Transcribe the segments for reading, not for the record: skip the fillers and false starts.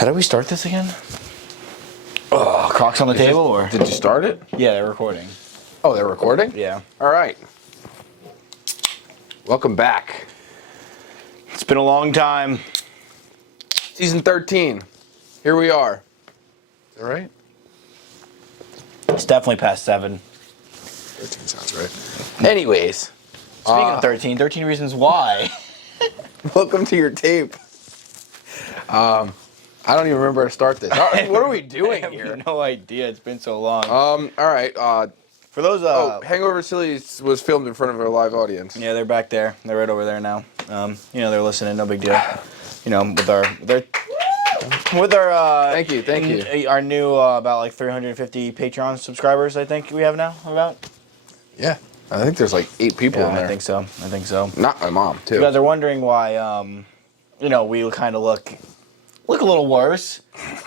How do we start this again? Oh, Crocs on the table, or? Did you start it? Yeah, they're recording. Oh, they're recording? Yeah. All right. Welcome back. It's been a long time. Season 13. Here we are. Is that right? It's definitely past 7. 13 sounds right. Anyways. Speaking of 13 reasons why. Welcome to your tape. I don't even remember how to start this. What are we doing I here? have no idea. It's been so long. All right. For those, Hangover Sillies was filmed in front of a live audience. yeah, they're back there. They're right over there now. They're listening. No big deal. With our Thank you. Our new about like 350 Patreon subscribers. I think we have now about. Yeah. I think there's like 8 people in there. I think so. Not my mom, too. You guys are wondering why, we kind of look a little worse,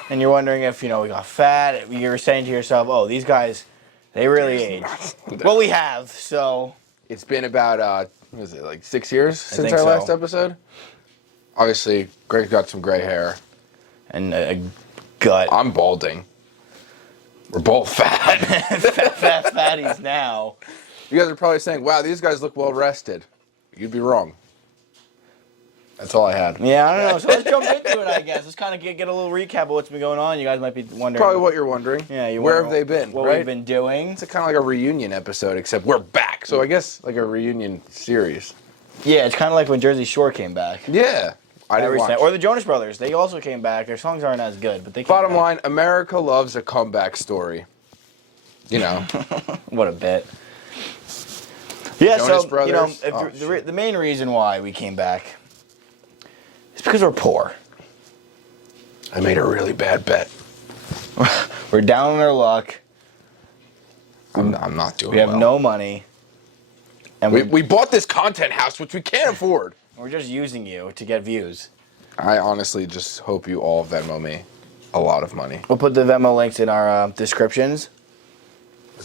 and you're wondering if, we got fat. You're saying to yourself, oh, these guys, they really age. Well, we have, so. It's been about, like 6 years since our so. last episode? Obviously, Greg's got some gray hair. And a gut. I'm balding. We're both fat. fat fatties now. You guys are probably saying, wow, these guys look well rested. You'd be wrong. That's all I had. Yeah, I don't know. So let's jump into it, I guess. Let's kind of get a little recap of what's been going on. You guys might be wondering. Probably what you're wondering. Yeah, where have they been? What we've been doing. It's kind of like a reunion episode, except we're back. So I guess like a reunion series. Yeah, it's kind of like when Jersey Shore came back. Yeah. I didn't watch. Or the Jonas Brothers. They also came back. Their songs aren't as good, but they came Bottom back. line, America loves a comeback story. You know. What a bit. Yeah, Jonas so, Brothers. The main reason why we came back is because we're poor. I made a really bad bet. We're down on our luck. I'm not doing We have well. no money. And We bought this content house, which we can't afford. we're just using you to get views. I honestly just hope you all Venmo me a lot of money. We'll put the Venmo links in our descriptions.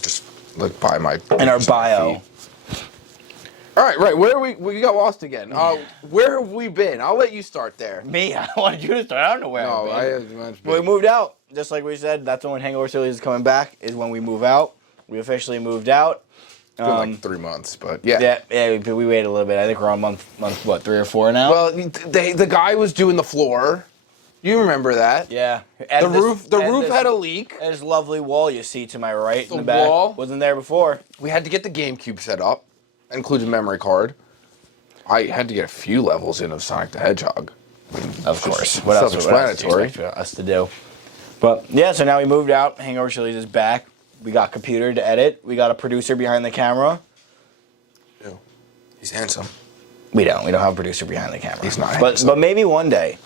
Just look by my... In our bio. All right. Where are we got lost again. Where have we been? I'll let you start there. Me? I wanted you to start. I don't know where No, I've been. We moved out. Just like we said, that's when Hangover Sillies is coming back, is when we move out. We officially moved out. It's been like 3 months, but yeah. Yeah, we waited a little bit. I think we're on month what, 3 or 4 now? Well, the guy was doing the floor. You remember that? Yeah. The roof had a leak. And this lovely wall you see to my right The in the back. wall? Wasn't there before. We had to get the GameCube set up. That includes a memory card. I had to get a few levels in of Sonic the Hedgehog. Of course. What else? Self-explanatory. Us to do. But yeah, so now we moved out. Hangover Sillies is back. We got a computer to edit. We got a producer behind the camera. Yeah. He's handsome. We don't have a producer behind the camera. He's not handsome. But maybe one day.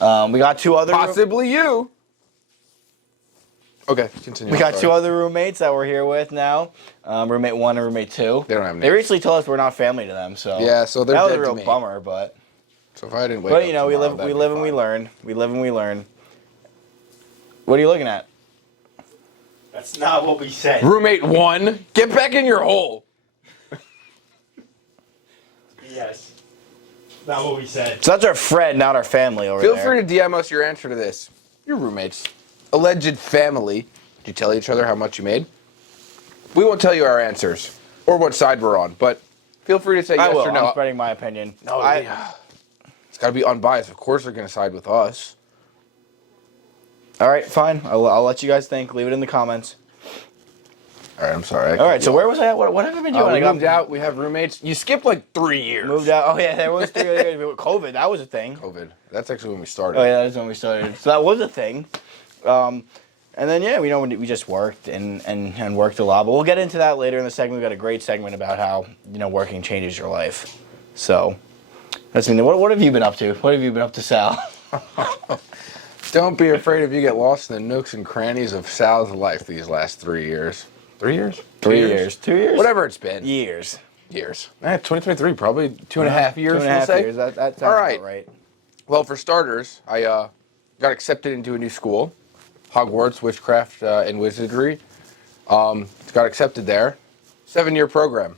We got 2 other. Possibly you. Okay, continue. We got 2 other roommates that we're here with now. Roommate 1 and roommate 2. They don't have names. They recently told us we're not family to them, so Yeah, so they're that was dead a to real me. bummer. But So if I didn't wake up we tomorrow, live that'd be and we fine. learn. We live and we learn. What are you looking at? That's not what we said. Roommate 1, get back in your hole. Yes. Not what we said. So that's our friend, not our family over Feel there. free to DM us your answer to this. Your roommates, alleged family. Did you tell each other how much you made? We won't tell you our answers or what side we're on, but feel free to say yes I will. or no. I'm spreading my opinion. No, it's got to be unbiased. Of course, they're going to side with us. All right, fine. I'll let you guys think. Leave it in the comments. All right, I'm sorry. All right, so where was I at? What have I been doing? We moved out. We have roommates. You skipped like 3 years. Moved out. Oh yeah, there was 3 years. COVID. That was a thing. COVID. That's actually when we started. Oh yeah, that's when we started. So that was a thing. And then yeah, we just worked and worked a lot. But we'll get into that later in the segment. We got a great segment about how working changes your life. So that's me. What have you been up to? What have you been up to, Sal? Don't be afraid if you get lost in the nooks and crannies of Sal's life these last 3 years. 3 years? 3 years. 2 years. Whatever it's been. Years. 2023, probably 2.5 years. 2.5 we'll years. That sounds All right. about right. Well, for starters, I got accepted into a new school, Hogwarts Witchcraft and Wizardry. Got accepted there. 7-year program.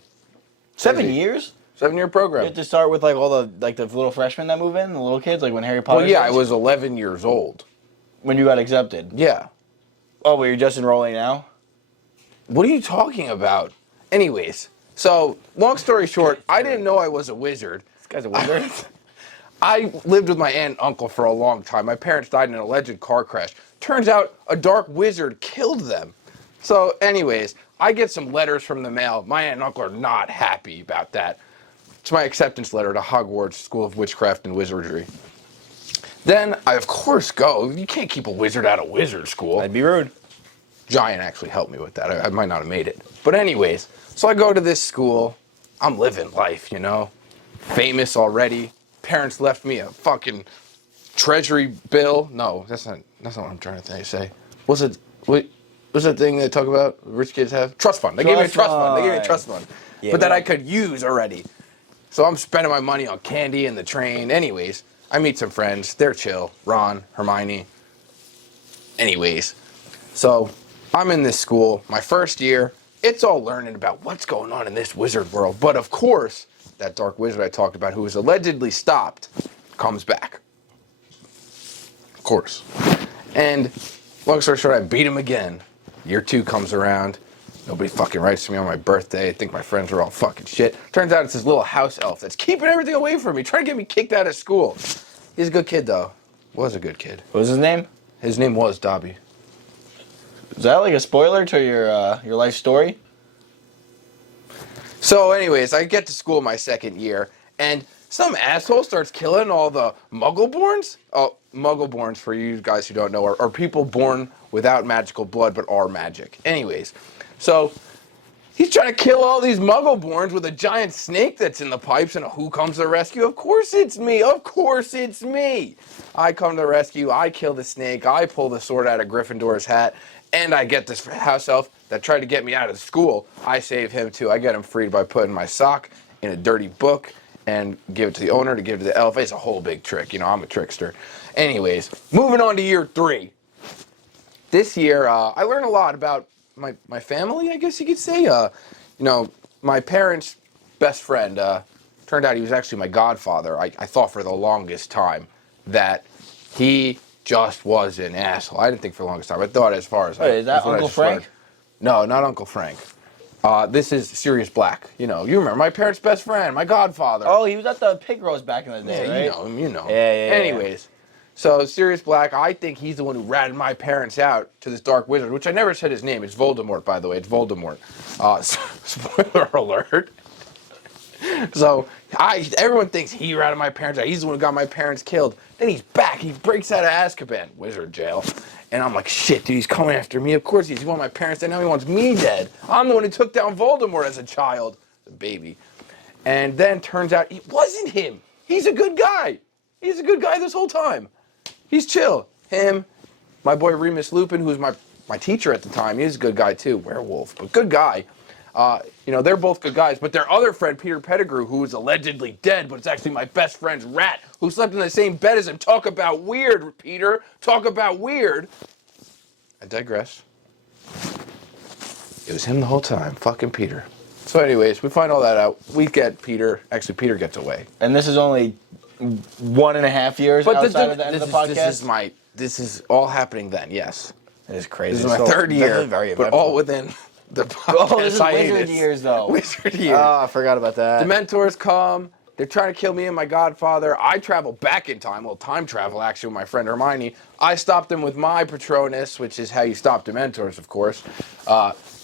7 years? 7-year You program. had to start with all the little freshmen that move in, the little kids, like when Harry Potter. Well, yeah, I starts? was 11 years old. When you got accepted. Yeah. Oh, but you're just enrolling now? What are you talking about? Anyways, so long story short, I didn't know I was a wizard. This guy's a wizard. I lived with my aunt and uncle for a long time. My parents died in an alleged car crash. Turns out a dark wizard killed them. So anyways, I get some letters from the mail. My aunt and uncle are not happy about that. It's my acceptance letter to Hogwarts School of Witchcraft and Wizardry. Then I, of course, go. You can't keep a wizard out of wizard school. That'd be rude. Giant actually helped me with that. I might not have made it. But anyways, so I go to this school. I'm living life, you know. Famous already. Parents left me a fucking treasury bill. No, that's not what I'm trying to say. What's that thing they talk about rich kids have? Trust fund. They gave me a trust fund. They gave me a trust fund. Yeah, but that I could use already. So I'm spending my money on candy and the train. Anyways, I meet some friends. They're chill. Ron, Hermione. Anyways, so I'm in this school, my first year. It's all learning about what's going on in this wizard world. But of course, that dark wizard I talked about who was allegedly stopped comes back. Of course. And long story short, I beat him again. Year 2 comes around. Nobody fucking writes to me on my birthday. I think my friends are all fucking shit. Turns out it's this little house elf that's keeping everything away from me, trying to get me kicked out of school. He's a good kid, though. Was a good kid. What was his name? His name was Dobby. Is that like a spoiler to your life story? So anyways, I get to school my second year, and some asshole starts killing all the Muggleborns. Oh, Muggleborns, for you guys who don't know, are people born without magical blood but are magic. Anyways, so he's trying to kill all these Muggleborns with a giant snake that's in the pipes, and who comes to the rescue? Of course it's me. Of course it's me. I come to the rescue. I kill the snake. I pull the sword out of Gryffindor's hat, and I get this house elf that tried to get me out of school. I save him too. I get him freed by putting my sock in a dirty book and give it to the owner to give to the elf. It's a whole big trick. You know, I'm a trickster. Anyways, moving on to year 3. This year, I learned a lot about my family, I guess you could say. My parents' best friend, turned out he was actually my godfather. I thought for the longest time that he just was an asshole. I didn't think for the longest time. I thought as far as... Wait, is that Uncle Frank? No, not Uncle Frank. This is Sirius Black. You know, you remember my parents' best friend, my godfather. Oh, he was at the pig roast back in the day, Yeah, right? you know him, you know. Yeah. Anyways, so Sirius Black, I think he's the one who ratted my parents out to this dark wizard, which I never said his name. It's Voldemort, by the way. It's Voldemort. Spoiler alert. So everyone thinks he ratted my parents out. He's the one who got my parents killed. Then he's back. He breaks out of Azkaban, wizard jail. And I'm like, shit, dude, he's coming after me. Of course he is. He wanted my parents dead. Now he wants me dead. I'm the one who took down Voldemort as a child, a baby. And then turns out it wasn't him. He's a good guy. He's a good guy this whole time. He's chill. Him, my boy Remus Lupin, who was my teacher at the time. He's a good guy too. Werewolf, but good guy. They're both good guys, but their other friend, Peter Pettigrew, who is allegedly dead, but it's actually my best friend's rat, who slept in the same bed as him. Talk about weird, Peter. Talk about weird. I digress. It was him the whole time. Fucking Peter. So anyways, we find all that out. We get Peter. Actually, Peter gets away. And this is only 1.5 years outside of the end of the podcast? This is all happening then, yes. It is crazy. This is my third year, very but all within the podcast. Oh, this is Wizard years, though. Wizard years. Oh, I forgot about that. The mentors come. They're trying to kill me and my godfather. I travel back in time. Well, time travel, actually, with my friend Hermione. I stopped them with my Patronus, which is how you stop Dementors, of course.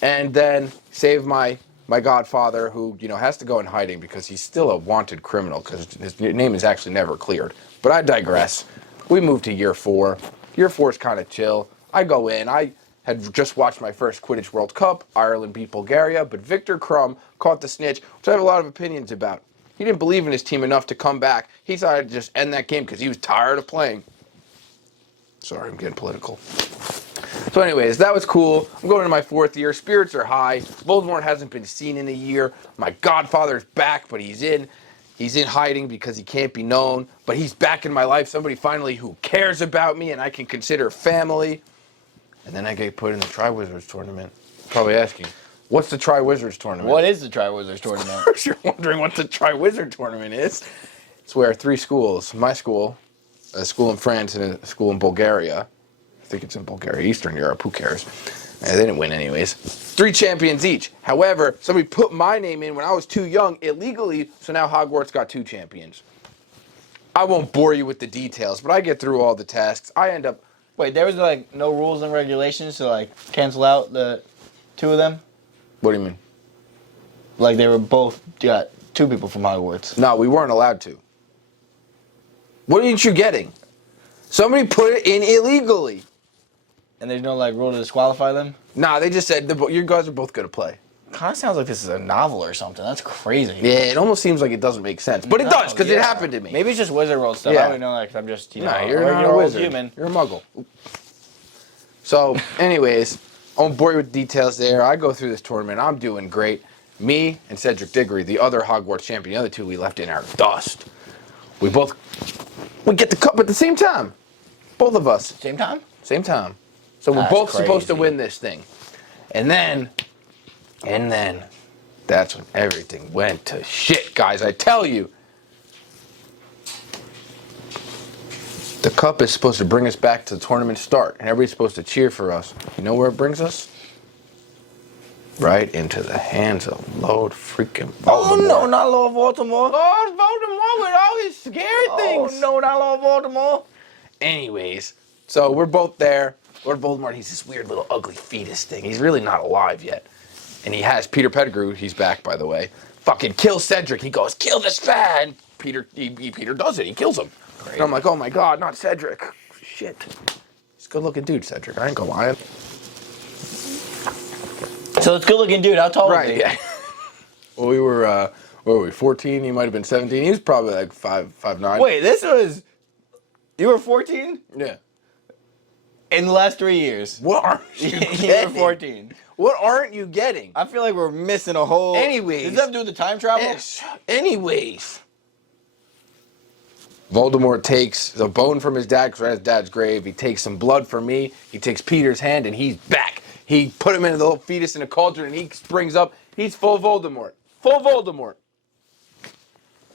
And then save my godfather, who, has to go in hiding because he's still a wanted criminal because his name is actually never cleared. But I digress. We move to year 4. Year 4 is kind of chill. I go in. I had just watched my first Quidditch World Cup. Ireland beat Bulgaria, but Victor Crumb caught the snitch, which I have a lot of opinions about. He didn't believe in his team enough to come back. He decided to just end that game because he was tired of playing. Sorry, I'm getting political. So anyways, that was cool. I'm going into my 4th year. Spirits are high. Voldemort hasn't been seen in a year. My godfather's back, but he's in hiding because he can't be known. But he's back in my life. Somebody finally who cares about me and I can consider family. And then I get put in the Triwizards tournament. Probably asking, what's the Triwizards tournament? What is the Triwizards tournament? Of course you're wondering what the Triwizard tournament is. It's where 3 schools, my school, a school in France and a school in Bulgaria, I think it's in Bulgaria, Eastern Europe. Who cares? They didn't win anyways. 3 champions each. However, somebody put my name in when I was too young illegally, so now Hogwarts got 2 champions. I won't bore you with the details, but I get through all the tasks. I end up... Wait, there was like no rules and regulations to like cancel out the 2 of them? What do you mean? Like they were both got 2 people from Hogwarts. No, we weren't allowed to. What aren't you getting? Somebody put it in illegally. And there's no like rule to disqualify them? Nah, they just said, you guys are both good to play. Kind of sounds like this is a novel or something. That's crazy. Yeah, it almost seems like it doesn't make sense. But it does, because it happened to me. Maybe it's just Wizard World stuff. Yeah. I don't know, like, I'm just, Nah, a you're not a regular old wizard. human. You're a muggle. So, anyways, I won't bore you with details there. I go through this tournament. I'm doing great. Me and Cedric Diggory, the other Hogwarts champion, the other 2 we left in our dust. We get the cup at the same time. Both of us. Same time? Same time. So we're That's both supposed to crazy. win this thing. And then, that's when everything went to shit, guys. I tell you. The cup is supposed to bring us back to the tournament start, and everybody's supposed to cheer for us. You know where it brings us? Right into the hands of Lord freaking Voldemort. Oh, no, not Lord Voldemort. Lord Voldemort with all his scary things. Oh, no, not Lord Voldemort. Anyways, so we're both there. Lord Voldemort, he's this weird little ugly fetus thing. He's really not alive yet. And he has Peter Pettigrew, he's back by the way, fucking kill Cedric. He goes, kill this fan. Peter does it, he kills him. Great. And I'm like, oh my God, not Cedric. Shit. He's a good looking dude, Cedric. I ain't gonna lie. So it's good looking dude. How tall is he? Yeah. Well, we were, what were we, 14? He might have been 17. He was probably like 5'9". Wait, you were 14? Yeah. In the last 3 years. What aren't you You getting? were 14. What aren't you getting? I feel like we're missing a whole... Anyways. Does that have to do with the time travel? Yes. Anyways. Voldemort takes the bone from his dad, because we're at his dad's grave. He takes some blood from me. He takes Peter's hand, and he's back. He put him into the little fetus in a cauldron, and he springs up. He's full Voldemort. Full Voldemort.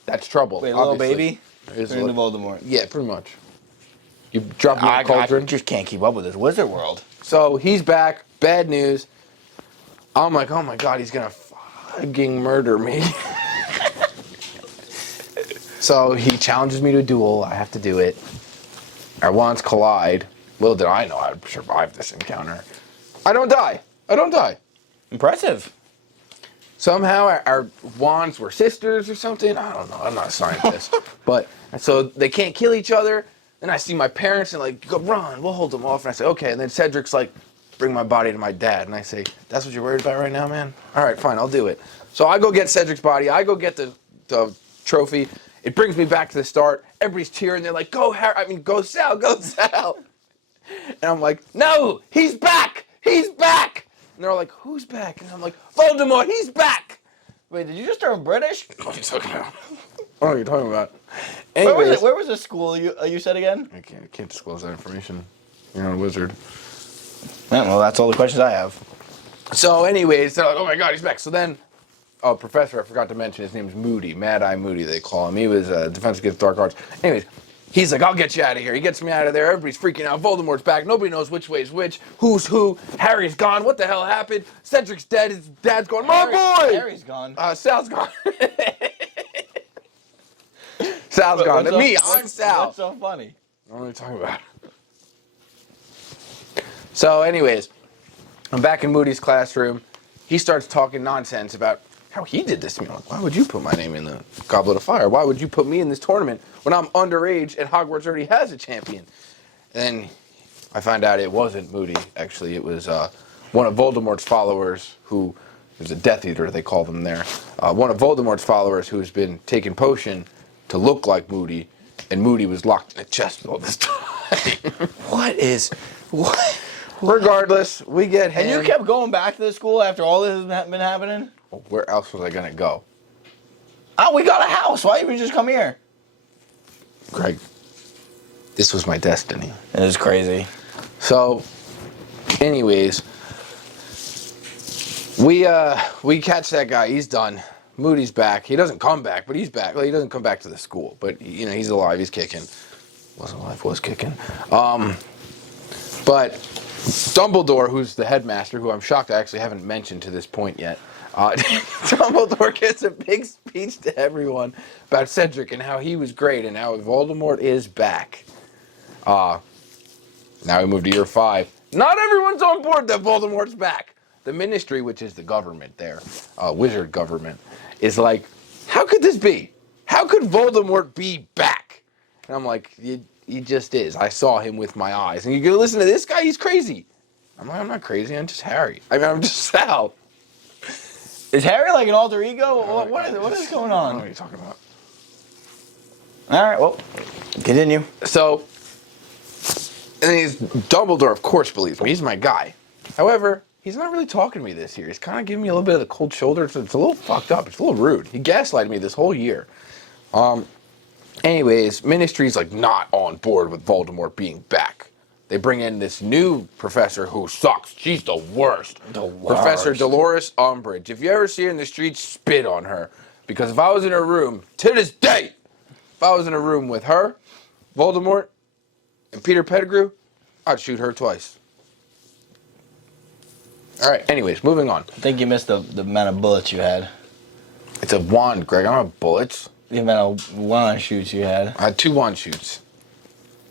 That's trouble. Wait, a little obviously. baby? Is Into Voldemort. Yeah, pretty much. You drop him in a I cauldron. just can't keep up with this Wizard World. So he's back. Bad news. I'm like, oh my God, he's gonna fucking murder me. So he challenges me to a duel. I have to do it. Our wands collide. Little did I know I'd survive this encounter. I don't die. Impressive. Somehow our wands were sisters or something. I don't know. I'm not a scientist. But so they can't kill each other. Then I see my parents and like, go run, we'll hold them off. And I say, okay. And then Cedric's like, bring my body to my dad. And I say, that's what you're worried about right now, man? All right, fine, I'll do it. So I go get Cedric's body. I go get the trophy. It brings me back to the start. Everybody's cheering. They're like, go Harry. I mean, go Sal, go Sal. And I'm like, no, he's back. He's back. And they're like, who's back? And I'm like, Voldemort, he's back. Wait, did you just turn British? What are you talking about? What are you talking about? Where was Anyways, it? Where was the school you said again? I can't disclose that information. You're not a wizard. Yeah, well, that's all the questions I have. So anyways, they're like, oh my God, he's back. So then, professor, I forgot to mention, his name's Moody. Mad Eye Moody, they call him. He was defense against dark arts. Anyways, he's like, I'll get you out of here. He gets me out of there. Everybody's freaking out. Voldemort's back. Nobody knows which way is which. Who's who? Harry's gone. What the hell happened? Cedric's dead. His dad's gone. My boy! Harry's gone. Sal's gone. Sal's gone. What's Me, so- I'm Sal. What's so funny? What are you talking about? So anyways, I'm back in Moody's classroom. He starts talking nonsense about how he did this to me. I'm like, why would you put my name in the Goblet of Fire? Why would you put me in this tournament when I'm underage and Hogwarts already has a champion? And then I find out it wasn't Moody. Actually, it was one of Voldemort's followers who is a Death Eater, they call them there. One of Voldemort's followers who has been taking potion to look like Moody, and Moody was locked in a chest all this time. What? Regardless, we get him. And you kept going back to the school after all this has been happening? Where else was I gonna go? Oh, we got a house. Why didn't you just come here? Greg, this was my destiny. It is crazy. So, anyways, we catch that guy. He's done. Moody's back. He doesn't come back, but he's back. Well, he doesn't come back to the school, but you know he's alive. He's kicking. Was alive. Was kicking. But But Dumbledore, who's the headmaster, who I'm shocked I actually haven't mentioned to this point yet, Dumbledore gives a big speech to everyone about Cedric and how he was great and how Voldemort is back. Now we move to year 5. Not everyone's on board that Voldemort's back. The Ministry, which is the government there, wizard government, is like, how could this be? How could Voldemort be back? And I'm like, he just is. I saw him with my eyes. And you're going to listen to this guy? He's crazy. I'm like, I'm not crazy. I'm just Harry. I mean, I'm just Sal. Is Harry like an alter ego? What is going I don't know what on? you're talking about. All right, well, continue. So, and Dumbledore, of course, believes me. He's my guy. However, he's not really talking to me this year. He's kind of giving me a little bit of the cold shoulder. It's a little fucked up. It's a little rude. He gaslighted me this whole year. Anyways, Ministry's like not on board with Voldemort being back. They bring in this new professor who sucks. She's the worst. Professor Dolores Umbridge. If you ever see her in the streets, spit on her. Because if I was in her room, to this day, if I was in a room with her, Voldemort, and Peter Pettigrew, I'd shoot her twice. All right, anyways, moving on. I think you missed the amount of bullets you had. It's a wand, Greg. I don't have bullets. The amount of wand shoots you had. I had 2 wand shoots.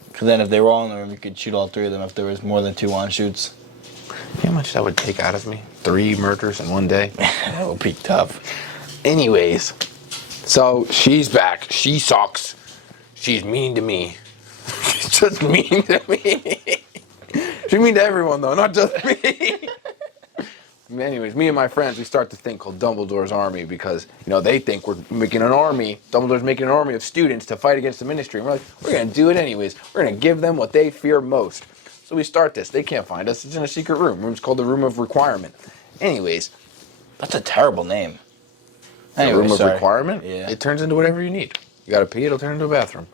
Because then if they were all in the room, you could shoot all 3 of them if there was more than 2 wand shoots. You know how much that would take out of me? 3 murders in one day? That would be tough. Anyways, so she's back. She sucks. She's mean to me. She's just mean to me. She's mean to everyone, though, not just me. Anyways, me and my friends, we start this thing called Dumbledore's Army because, you know, they think we're making an army. Dumbledore's making an army of students to fight against the Ministry. And we're like, we're going to do it anyways. We're going to give them what they fear most. So we start this. They can't find us. It's in a secret room. Room's called the Room of Requirement. Anyways. That's a terrible name. The Room of Requirement? Yeah. It turns into whatever you need. You got to pee, it'll turn into a bathroom.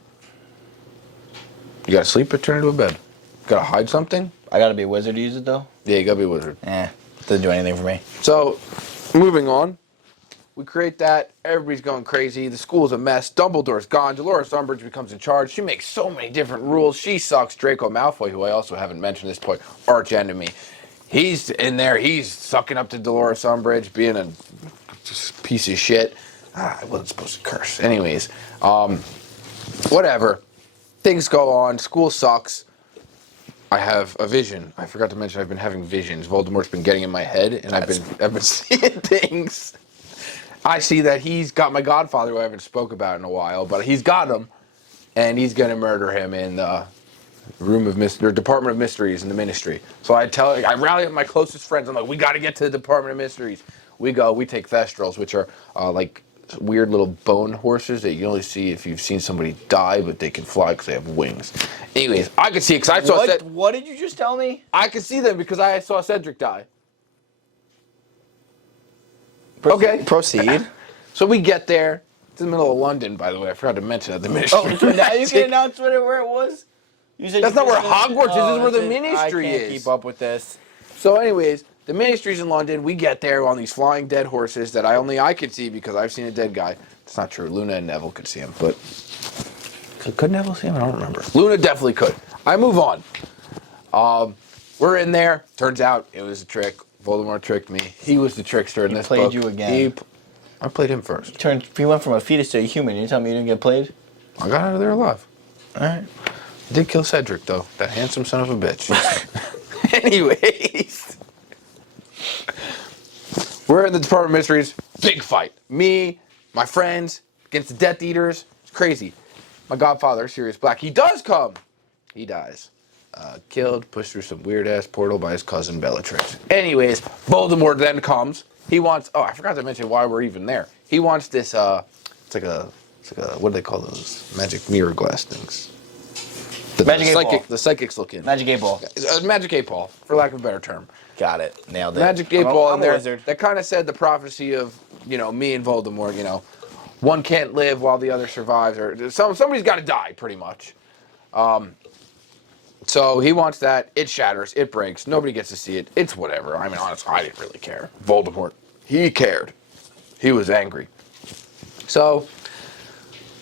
You got to sleep, it'll turn into a bed. You got to hide something? I got to be a wizard to use it, though? Yeah, you got to be a wizard. Doesn't do anything for me. So, moving on. We create that. Everybody's going crazy. The school's a mess. Dumbledore's gone. Dolores Umbridge becomes in charge. She makes so many different rules. She sucks. Draco Malfoy, who I also haven't mentioned at this point, arch enemy. He's in there. He's sucking up to Dolores Umbridge, being a piece of shit. I wasn't supposed to curse. Anyways, whatever. Things go on. School sucks. I have a vision. I forgot to mention I've been having visions. Voldemort's been getting in my head, and I've been seeing things. I see that he's got my godfather, who I haven't spoke about in a while, but he's got him, and he's gonna murder him in the Department of Mysteries in the Ministry. So I rally up my closest friends. I'm like, we got to get to the Department of Mysteries. We go. We take Thestrals, which are like weird little bone horses that you only see if you've seen somebody die, but they can fly because they have wings. Anyways, I could see it because I saw. What did you just tell me? I could see them because I saw Cedric die. Okay. Proceed. So we get there. It's in the middle of London, by the way. I forgot to mention that the Ministry. Oh, so now you can announce where it was? You said That's not where Hogwarts is. This is where the Ministry I can't keep up with this. So anyways, the Ministry's in London. We get there on these flying dead horses that only I could see because I've seen a dead guy. It's not true. Luna and Neville could see him, but could Neville see him? I don't remember. Luna definitely could. I move on. We're in there. Turns out it was a trick. Voldemort tricked me. He was the trickster in this book. He played you again. I played him first. He went from a fetus to a human. You tell me you didn't get played? I got out of there alive. All right. I did kill Cedric, though. That handsome son of a bitch. Anyways. We're in the Department of Mysteries. Big fight. Me, my friends, against the Death Eaters. It's crazy. My godfather, Sirius Black, he does come. He dies. Killed, pushed through some weird-ass portal by his cousin Bellatrix. Anyways, Voldemort then comes. He wants... Oh, I forgot to mention why we're even there. He wants this... It's like a... What do they call those? Magic mirror glass things. The psychics look in. Magic 8 Ball. Magic 8 Ball, for lack of a better term. Got it. Nailed it. Magic 8 Ball in there. Wizard. That kind of said the prophecy of, me and Voldemort, one can't live while the other survives, or somebody's got to die, pretty much. So he wants that. It shatters. It breaks. Nobody gets to see it. It's whatever. I mean, honestly, I didn't really care. Voldemort, he cared. He was angry. So,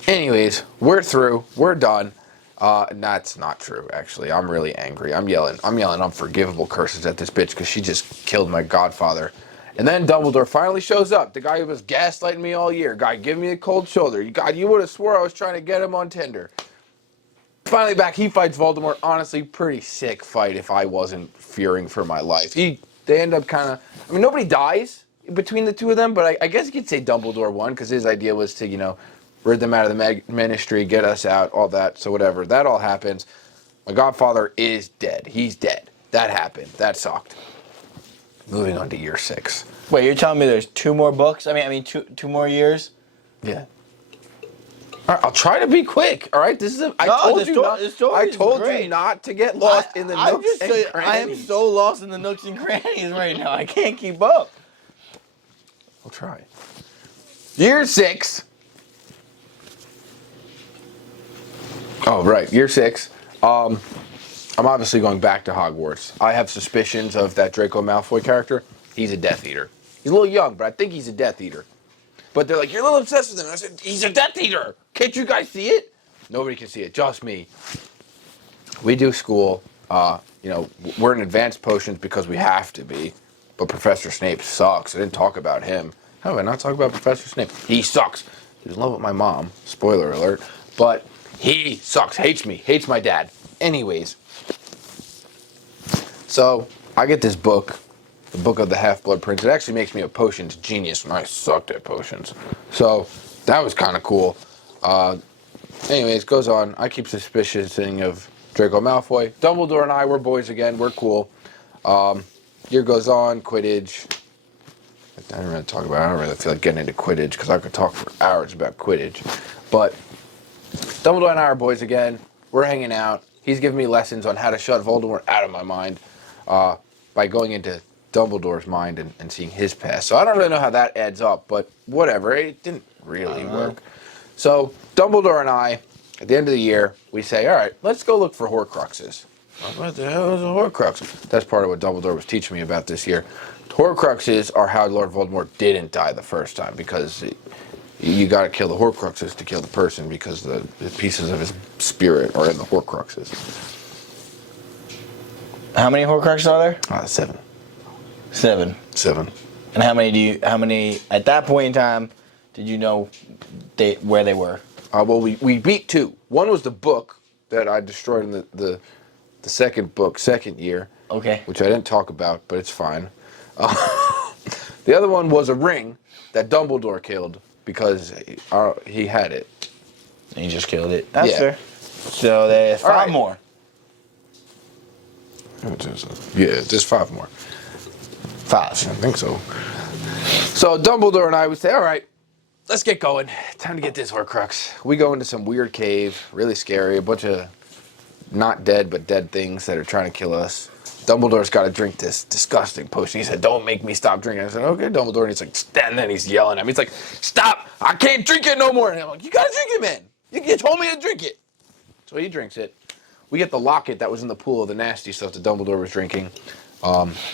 anyways, we're through. We're done. That's not true, actually. I'm really angry. I'm yelling unforgivable curses at this bitch because she just killed my godfather. And then Dumbledore finally shows up. The guy who was gaslighting me all year. Guy giving me a cold shoulder. God, you would have swore I was trying to get him on Tinder. Finally back, he fights Voldemort. Honestly, pretty sick fight if I wasn't fearing for my life. They end up kind of... I mean, nobody dies between the two of them, but I guess you could say Dumbledore won because his idea was to, rid them out of the ministry, get us out, all that. So whatever. That all happens. My godfather is dead. He's dead. That happened. That sucked. Moving on to year 6. Wait, you're telling me there's 2 more books? I mean, two more years? Yeah. All right, I'll try to be quick. All right, I told you not to get lost in the nooks and crannies. I am so lost in the nooks and crannies right now. I can't keep up. I'll try. Year 6. Oh, right, year 6. I'm obviously going back to Hogwarts. I have suspicions of that Draco Malfoy character. He's a Death Eater. He's a little young, but I think he's a Death Eater. But they're like, you're a little obsessed with him. And I said, he's a Death Eater. Can't you guys see it? Nobody can see it, just me. We do school. We're in advanced potions because we have to be. But Professor Snape sucks. I didn't talk about him. How did I not talk about Professor Snape? He sucks. He's in love with my mom. Spoiler alert. But he sucks. Hates me. Hates my dad. Anyways. So, I get this book. The Book of the Half-Blood Prince. It actually makes me a potions genius, and I sucked at potions. So, that was kind of cool. Anyways, goes on. I keep suspicious of Draco Malfoy. Dumbledore and I, we're boys again. We're cool. Year goes on. Quidditch. I don't really feel like getting into Quidditch, because I could talk for hours about Quidditch. But, Dumbledore and I are boys again. We're hanging out. He's giving me lessons on how to shut Voldemort out of my mind by going into Dumbledore's mind and seeing his past. So I don't really know how that adds up, but whatever. It didn't really work. So Dumbledore and I, at the end of the year, we say, all right, let's go look for Horcruxes. What the hell is a Horcrux? That's part of what Dumbledore was teaching me about this year. Horcruxes are how Lord Voldemort didn't die the first time, because you got to kill the Horcruxes to kill the person, because the pieces of his spirit are in the Horcruxes. How many Horcruxes are there? 7. 7. 7. And how many at that point in time did you know where they were? Well, we beat 2. One was the book that I destroyed in the second book, second year. Okay. Which I didn't talk about, but it's fine. The other one was a ring that Dumbledore killed because he had it. And he just killed it. That's Yeah. fair. So there's 5 right. more. Yeah, there's 5 more. 5. I think so. So Dumbledore and I would say, all right, let's get going. Time to get this Horcrux. We go into some weird cave, really scary, a bunch of not dead but dead things that are trying to kill us. Dumbledore's got to drink this disgusting potion. He said, don't make me stop drinking. I said, okay, Dumbledore. And he's like, and then he's yelling at me. He's like, stop, I can't drink it no more. And I'm like, you got to drink it, man. You told me to drink it. So he drinks it. We get the locket that was in the pool of the nasty stuff that Dumbledore was drinking.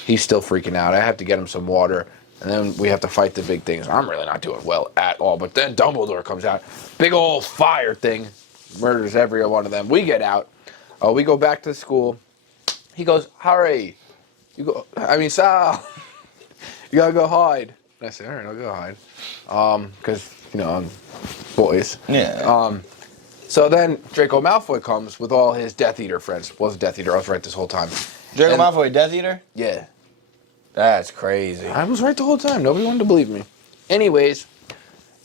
He's still freaking out. I have to get him some water. And then we have to fight the big things. I'm really not doing well at all. But then Dumbledore comes out. Big old fire thing. Murders every one of them. We get out. We go back to school. He goes, Harry. Sal. You gotta go hide. And I say, all right, I'll go hide. Because, I'm boys. Yeah. So then Draco Malfoy comes with all his Death Eater friends. Was a Death Eater. I was right this whole time. Draco Malfoy, Death Eater? Yeah. That's crazy. I was right the whole time. Nobody wanted to believe me. Anyways,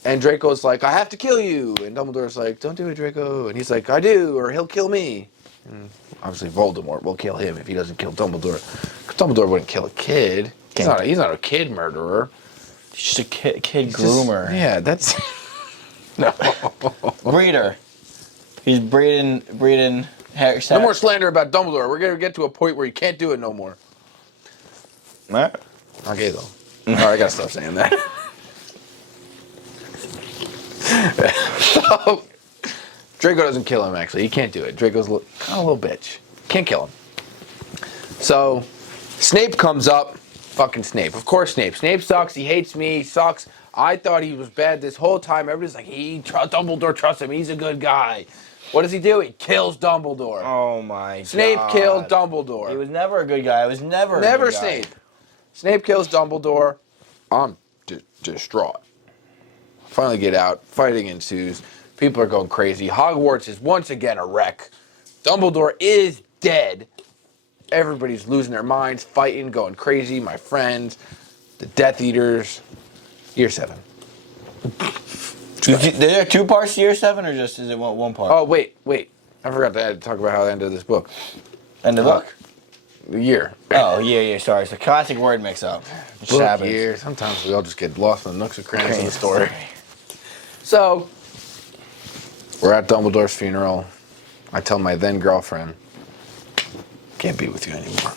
and Draco's like, I have to kill you. And Dumbledore's like, don't do it, Draco. And he's like, I do, or he'll kill me. And obviously Voldemort will kill him if he doesn't kill Dumbledore. Because Dumbledore wouldn't kill a kid. He's not a kid murderer. He's just a kid groomer. Yeah, that's... No. Breeder. He's breeding hair. No more slander about Dumbledore. We're going to get to a point where you can't do it no more. Right. Okay, though. All right, I got to stop saying that. So, Draco doesn't kill him, actually. He can't do it. Draco's kind of a little bitch. Can't kill him. So, Snape comes up. Fucking Snape. Of course Snape. Snape sucks. He hates me. He sucks. I thought he was bad this whole time. Everybody's like, Dumbledore trusts him. He's a good guy. What does he do? He kills Dumbledore. Oh my god. Snape killed Dumbledore. He was never a good guy. It was never a Never good guy. Snape. Snape kills Dumbledore. I'm distraught. Finally get out. Fighting ensues. People are going crazy. Hogwarts is once again a wreck. Dumbledore is dead. Everybody's losing their minds, fighting, going crazy. My friends, the Death Eaters. Year 7. Did there 2 parts to year 7, or just is it one part? Oh, wait. I forgot to talk about how I ended this book. End of book. The year. Oh, yeah. Sorry, it's a classic word mix-up. Book, year. Sometimes we all just get lost in the nooks and crannies of the story. So, we're at Dumbledore's funeral. I tell my then girlfriend, can't be with you anymore.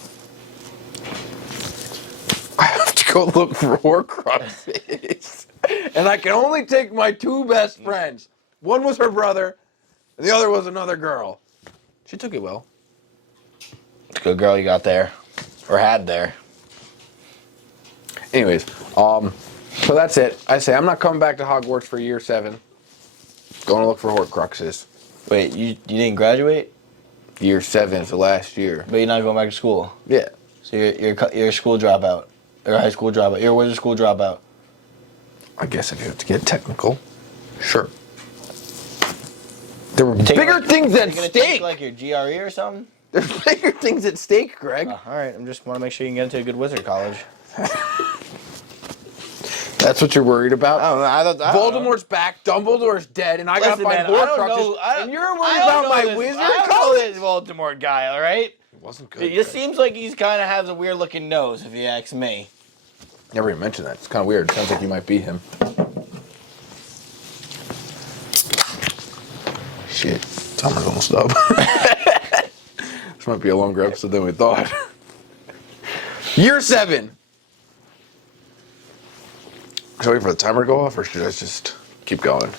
I have to go look for Horcruxes. And I can only take my 2 best friends. One was her brother, and the other was another girl. She took it well. It's a good girl you got there. Or had there. Anyways, so that's it. I say I'm not coming back to Hogwarts for year 7. Going to look for Horcruxes. Wait, you didn't graduate? Year 7 is the last year. But you're not going back to school? Yeah. So you're a school dropout. Or a high school dropout. You're a wizard school dropout. I guess if you have to get technical, sure. There were bigger things at Take stake. like your GRE or something? There's bigger things at stake, Greg. All right, I just want to make sure you can get into a good wizard college. That's what you're worried about? I don't know. Voldemort's back, Dumbledore's dead, and I gotta find Horcruxes. And you're worried about my wizard college? college? I don't know this Voldemort guy, all right? It wasn't good. It just seems like he's kind of has a weird-looking nose, if you ask me. Never even mentioned that. It's kind of weird. Sounds like you might be him. Shit. Timer's almost up. This might be a longer episode than we thought. Year 7. Should I wait for the timer to go off, or should I just keep going?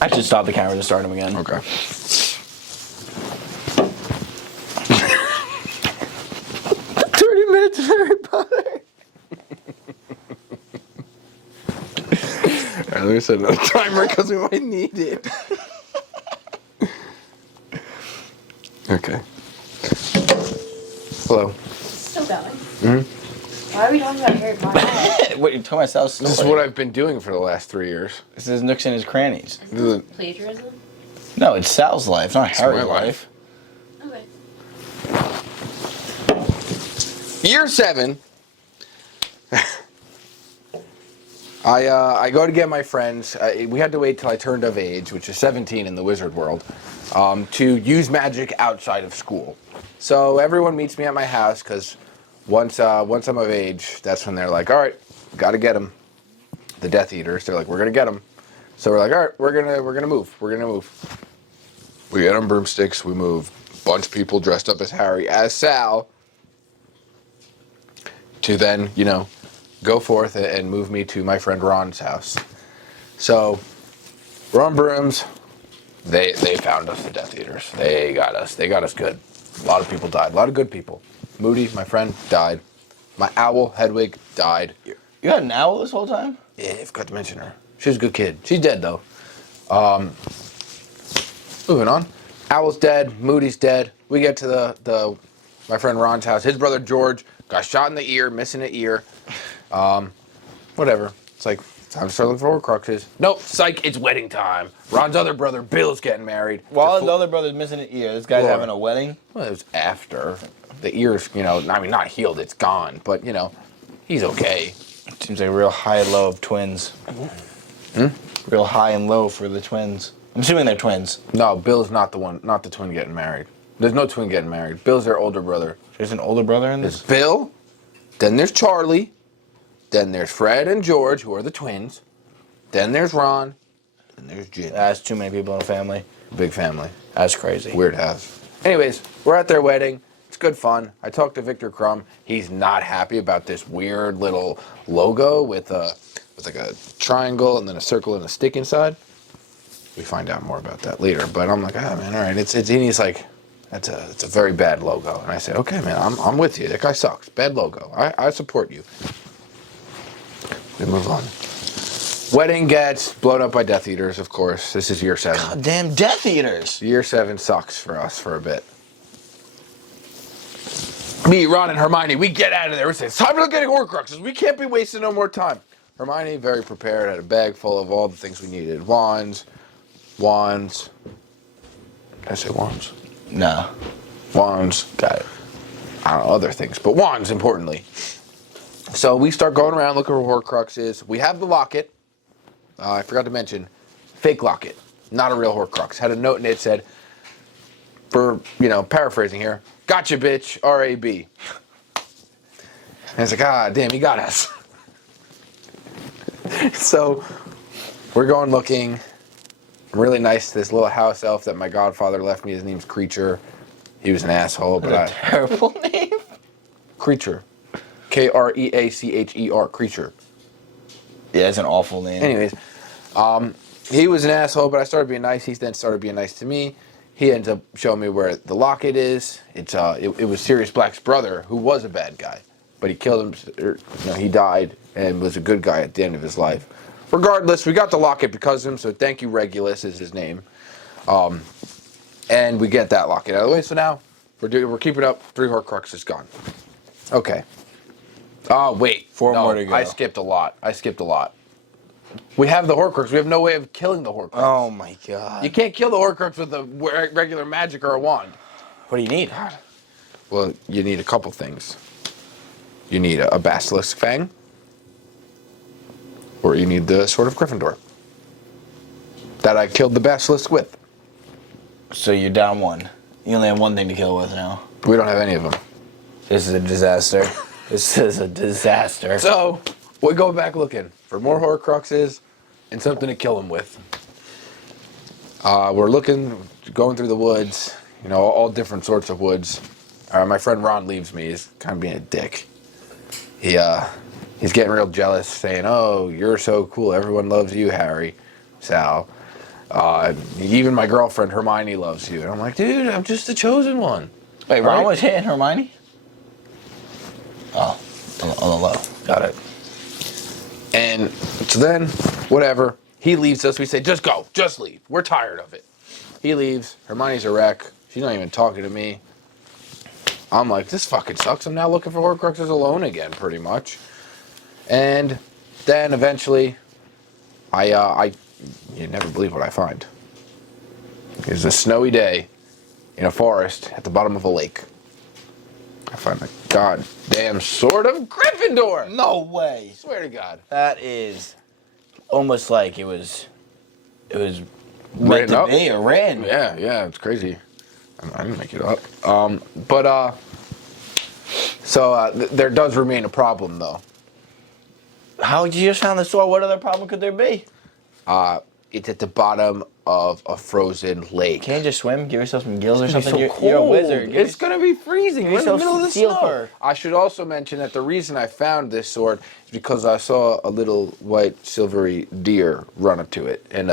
I should stop the camera to start him again. Okay. 30 minutes of Harry Potter. Alright, let me set another timer because we might need it. Okay. Hello. Still going. Why are we talking about Harry Potter? What, you're talking about Sal's story? This is what I've been doing for the last 3 years. This is Nooks and his crannies. Plagiarism? No, it's Sal's life, not Harry's my life. life. Okay. Year 7. I go to get my friends. We had to wait till I turned of age, which is 17 in the wizard world, to use magic outside of school. So everyone meets me at my house because once I'm of age, that's when they're like, all right, gotta get them. The Death Eaters. They're like, we're gonna get them. So we're like, all right, we're gonna move. We're gonna move. We get on broomsticks. We move. Bunch of people dressed up as Harry, as Sal, to then, go forth and move me to my friend Ron's house. So we're on brooms. They found us, the Death Eaters. They got us. They got us good. A lot of people died. A lot of good people. Moody, my friend, died. My owl, Hedwig, died. You had an owl this whole time? Yeah, I forgot to mention her. She was a good kid. She's dead, though. Moving on. Owl's dead. Moody's dead. We get to my friend Ron's house. His brother George got shot in the ear, missing an ear. Whatever. It's like, time to start looking for Horcruxes. Nope, psych, it's wedding time. Ron's other brother, Bill's getting married. While the other brother's missing an ear, this guy's Laura. having a wedding? Well, it was after. The ear's, not healed, it's gone. But, he's okay. Seems like a real high and low of twins. Real high and low for the twins. I'm assuming they're twins. No, Bill's not the twin getting married. There's no twin getting married. Bill's their older brother. There's an older brother in this? There's Bill, then there's Charlie, then there's Fred and George, who are the twins, then there's Ron, then there's Jim. That's too many people in a family. Big family. That's crazy. Weird house. Anyways, we're at their wedding. It's good fun. I talked to Victor Crumb. He's not happy about this weird little logo with like a triangle and then a circle and a stick inside. We find out more about that later. But I'm like, man, all right. And he's like, it's a very bad logo. And I say, okay, man, I'm with you. That guy sucks. Bad logo. I support you. We move on. Wedding gets blown up by Death Eaters, of course. This is year 7. God damn Death Eaters. Year 7 sucks for us for a bit. Me, Ron, and Hermione, we get out of there. We say, it's time to look at Horcruxes. We can't be wasting no more time. Hermione, very prepared, had a bag full of all the things we needed. Wands. Can I say wands? No. Wands. Got it. I don't know, other things, but wands, importantly. So we start going around looking for Horcruxes. We have the locket. I forgot to mention, fake locket, not a real Horcrux. Had a note in it said, for, paraphrasing here, gotcha, bitch, R-A-B. And it's like, ah, damn, he got us. So we're going looking. I'm really nice to this little house elf that my godfather left me. His name's Creature. He was an asshole, but Terrible name. Creature. Kreacher. Creature. Yeah, it's an awful name. Anyways, he was an asshole, but I started being nice. He then started being nice to me. He ends up showing me where the locket is. It was Sirius Black's brother, who was a bad guy, but he killed him. He died and was a good guy at the end of his life. Regardless, we got the locket because of him. So thank you, Regulus is his name, and we get that locket out of the way. So now we're keeping up. 3 Horcruxes gone. Okay. Oh wait, 4 more to go. I skipped a lot. We have the Horcrux. We have no way of killing the Horcrux. Oh my god. You can't kill the Horcrux with a regular magic or a wand. What do you need? Well, you need a couple things. You need a Basilisk Fang, or you need the Sword of Gryffindor that I killed the Basilisk with. So you're down 1. You only have 1 thing to kill with now. We don't have any of them. This is a disaster. This is a disaster. So we go back looking for more Horcruxes and something to kill them with. We're going through the woods, all different sorts of woods. My friend Ron leaves me. He's kind of being a dick. He's getting real jealous, saying, "Oh, you're so cool. Everyone loves you, Harry, Sal. Even my girlfriend Hermione loves you." And I'm like, "Dude, I'm just the chosen one." Wait, Ron was hitting Hermione? Oh, on the low. Got it. And so then, whatever, he leaves us. We say, just go, just leave. We're tired of it. He leaves. Hermione's a wreck. She's not even talking to me. I'm like, this fucking sucks. I'm now looking for Horcruxes alone again, pretty much. And then eventually, you never believe what I find. It's a snowy day in a forest at the bottom of a lake. I find the goddamn Sword of Gryffindor. No way. Swear to God. That is almost like it was meant Written to up? be or written. Yeah, it's crazy. I didn't make it up. There does remain a problem, though. How did you just found the sword? What other problem could there be? It's at the bottom of a frozen lake. Can't you just swim? Give yourself some gills or It's something. so You're a cold. wizard. It's gonna be freezing. We're in the yourself middle of the steel snow. fur. I should also mention that the reason I found this sword is because I saw a little white silvery deer run up to it, and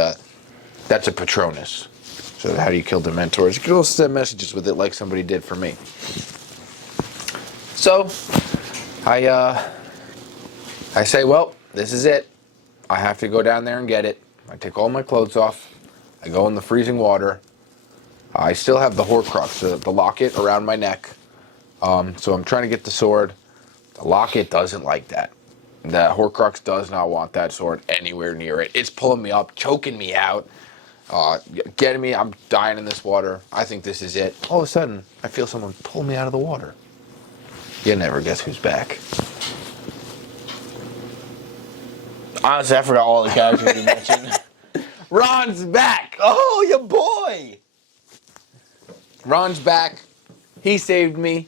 that's a Patronus. So how do you kill Dementors? You can also send messages with it like somebody did for me. So I say, well, this is it. I have to go down there and get it. I take all my clothes off. I go in the freezing water. I still have the Horcrux, the locket around my neck. So I'm trying to get the sword. The locket doesn't like that. The Horcrux does not want that sword anywhere near it. It's pulling me up, choking me out, getting me. I'm dying in this water. I think this is it. All of a sudden, I feel someone pull me out of the water. You never guess who's back. Honestly, I forgot all the characters you mentioned. Ron's back! Oh, your boy! Ron's back. He saved me.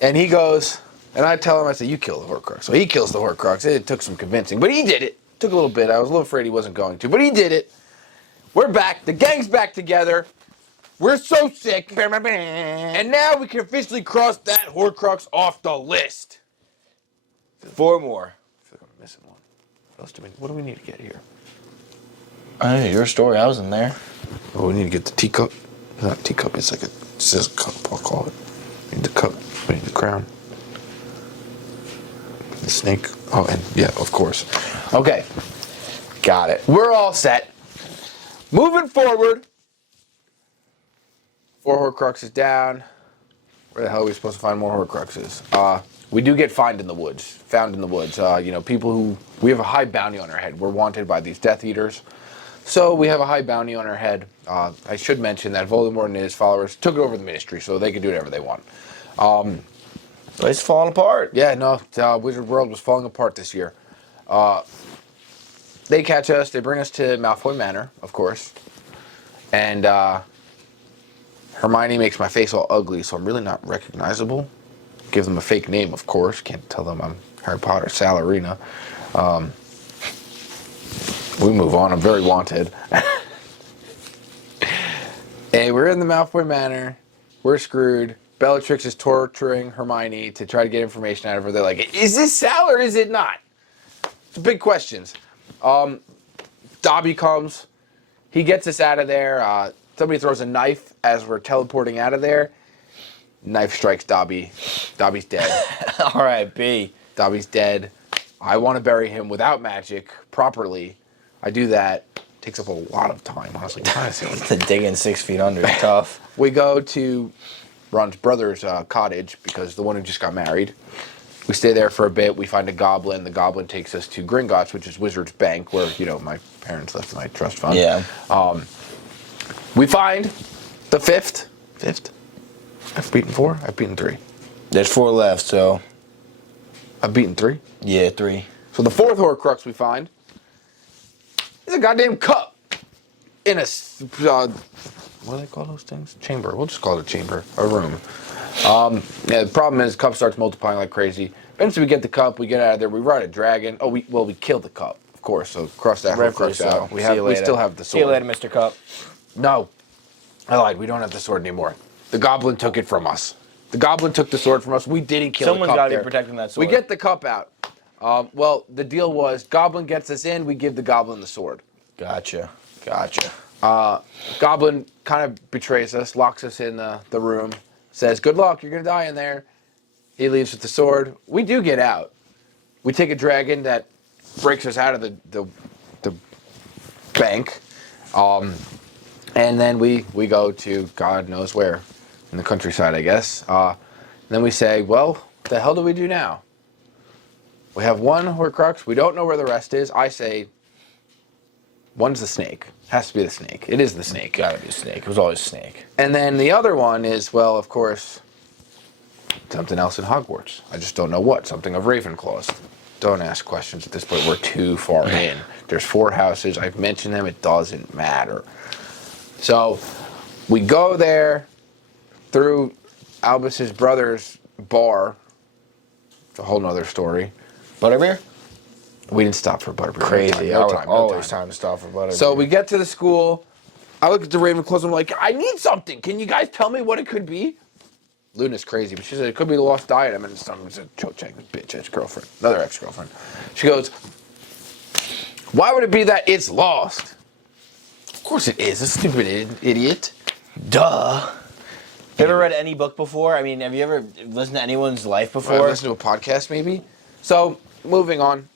And he goes, and I tell him, I say, you kill the Horcrux. So he kills the Horcrux. It took some convincing, but he did it. Took a little bit. I was a little afraid he wasn't going to, but he did it. We're back. The gang's back together. We're so sick. And now we can officially cross that Horcrux off the list. 4 more. I feel like I'm missing one. What do we need to get here? Hey, your story. I was in there. Oh, we need to get the teacup. Not a teacup. It's like a cup, I'll call it. We need the cup. We need the crown. the snake. Oh, and yeah, of course. Okay. Got it. We're all set. Moving forward. 4 Horcruxes down. Where the hell are we supposed to find more Horcruxes? We do get found in the woods. People who... We have a high bounty on our head. We're wanted by these Death Eaters. So we have a high bounty on our head. I should mention that Voldemort and his followers took over the Ministry, so they could do whatever they want. It's falling apart. Yeah, no, Wizard World was falling apart this year. They catch us. They bring us to Malfoy Manor, of course. And Hermione makes my face all ugly, so I'm really not recognizable. Give them a fake name, of course. Can't tell them I'm Harry Potter Salarina. We move on. I'm very wanted. Hey, we're in the Malfoy Manor. We're screwed. Bellatrix is torturing Hermione to try to get information out of her. They're like, is this Sal or is it not? It's big questions. Dobby comes. He gets us out of there. Somebody throws a knife as we're teleporting out of there. Knife strikes Dobby. Dobby's dead. All right, B. Dobby's dead. I want to bury him without magic properly. I do that. Takes up a lot of time, honestly. To dig in 6 feet under is tough. We go to Ron's brother's cottage because the one who just got married. We stay there for a bit. We find a goblin. The goblin takes us to Gringotts, which is Wizard's Bank, where, my parents left my trust fund. Yeah. We find the fifth. I've beaten 4. I've beaten 3. There's 4 left, so... I've beaten 3. Yeah, 3. So the 4th Horcrux we find is a goddamn cup in a... what do they call those things? Chamber. We'll just call it a chamber. A room. The problem is the cup starts multiplying like crazy. Eventually we get the cup. We get out of there. We ride a dragon. Oh, we kill the cup, of course. So cross that Horcrux out. We still have the sword. See you later, Mr. Cup. No. I lied. We don't have the sword anymore. The goblin took it from us. The goblin took the sword from us. We didn't kill the cup. Someone's got to be protecting that sword. We get the cup out. Well, the deal was goblin gets us in. We give the goblin the sword. Gotcha. Goblin kind of betrays us, locks us in the room, says, good luck, you're going to die in there. He leaves with the sword. We do get out. We take a dragon that breaks us out of the bank. And then we go to God knows where. In the countryside, I guess. Then we say, well, what the hell do we do now? We have 1 Horcrux. We don't know where the rest is. I say, one's the snake. Has to be the snake. It is the snake. Gotta be a snake. It was always a snake. And then the other one is, well, of course, something else in Hogwarts. I just don't know what. Something of Ravenclaw's. Don't ask questions at this point. We're too far in. There's 4 houses. I've mentioned them. It doesn't matter. So we go there through Albus's brother's bar. It's a whole nother story. Butterbeer? We didn't stop for butterbeer. Crazy. No time. Always time to stop for butterbeer. So we get to the school. I look at the Ravenclaws. I'm like, I need something. Can you guys tell me what it could be? Luna's crazy, but she said it could be the lost diadem. And someone said, Cho Chang, bitch, ex-girlfriend. Another ex-girlfriend. She goes, why would it be that it's lost? Of course it is. A stupid idiot. Duh. You ever read any book before? I mean, have you ever listened to anyone's life before? I've listened to a podcast, maybe. So, moving on.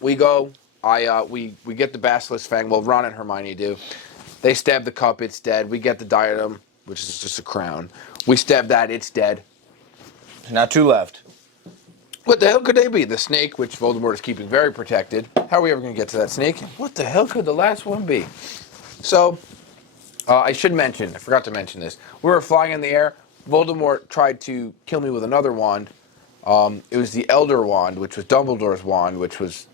We go. We get the Basilisk Fang. Well, Ron and Hermione do. They stab the cup. It's dead. We get the diadem, which is just a crown. We stab that. It's dead. Not 2 left. What the hell could they be? The snake, which Voldemort is keeping very protected. How are we ever going to get to that snake? What the hell could the last one be? So, I should mention, I forgot to mention this. We were flying in the air. Voldemort tried to kill me with another wand. It was the Elder Wand, which was Dumbledore's wand, which was,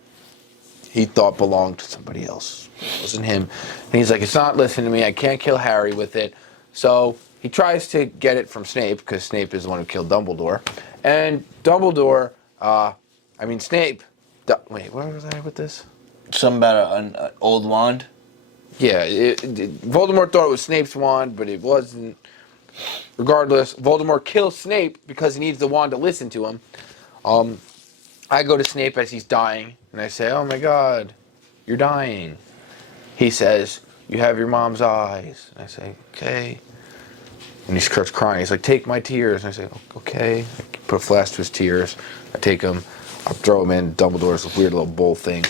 he thought belonged to somebody else. It wasn't him. And he's like, it's not listening to me. I can't kill Harry with it. So he tries to get it from Snape, because Snape is the one who killed Dumbledore. And Dumbledore, Snape, wait, where was I with this? Something about an old wand? Yeah, Voldemort thought it was Snape's wand, but it wasn't. Regardless, Voldemort kills Snape because he needs the wand to listen to him. I go to Snape as he's dying, and I say, oh my God, you're dying. He says, you have your mom's eyes. And I say, okay. And he starts crying. He's like, take my tears. And I say, okay. I put a flask to his tears. I take them. I'll throw him in Dumbledore's weird little bowl thing.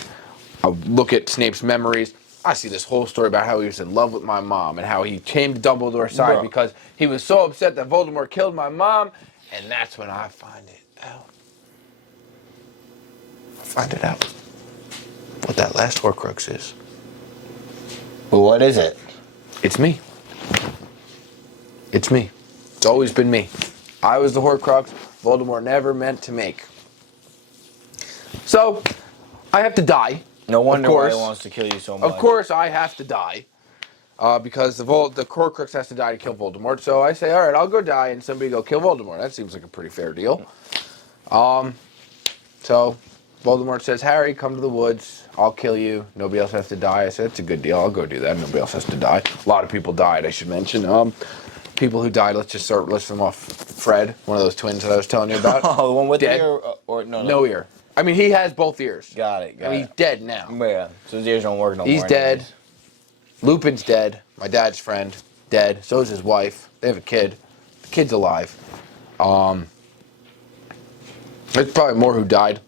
I'll look at Snape's memories. I see this whole story about how he was in love with my mom and how he came to Dumbledore's side because he was so upset that Voldemort killed my mom. And that's when I find it out. What that last Horcrux is. Well, what is it? It's me. It's me. It's always been me. I was the Horcrux Voldemort never meant to make. So, I have to die. No wonder why he wants to kill you so much. Of course, I have to die. Because the Horcrux has to die to kill Voldemort. So I say, all right, I'll go die, and somebody go kill Voldemort. That seems like a pretty fair deal. So Voldemort says, Harry, come to the woods. I'll kill you. Nobody else has to die. I said, it's a good deal. I'll go do that. Nobody else has to die. A lot of people died, I should mention. People who died, let's just start listing them off. Fred, one of those twins that I was telling you about. Oh, the one with dead. the ear? Or no? No ear. I mean, he has both ears. Got it. He's dead now. Yeah, so his ears don't work no more. He's dead. anyways. Lupin's dead. My dad's friend, dead. So is his wife. They have a kid. The kid's alive. There's probably more who died.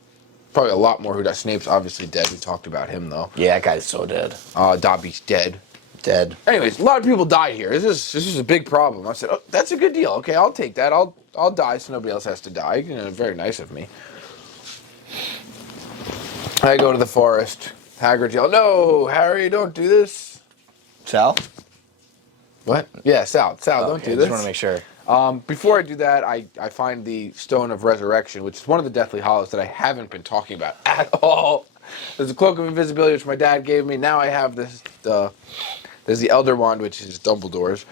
Probably a lot more who died. Snape's obviously dead. We talked about him, though. Yeah, that guy's so dead. Dobby's dead. Dead. Anyways, a lot of people died here. This is a big problem. I said, oh, that's a good deal. Okay, I'll take that. I'll die so nobody else has to die. You know, very nice of me. I go to the forest. Hagrid yelled, no, Harry, don't do this. Sal? What? Yeah, Sal, don't do this. Just want to make sure. Before I do that, I find the Stone of Resurrection, which is one of the Deathly Hallows that I haven't been talking about at all. There's a Cloak of Invisibility, which my dad gave me. Now I have this. There's the Elder Wand, which is Dumbledore's.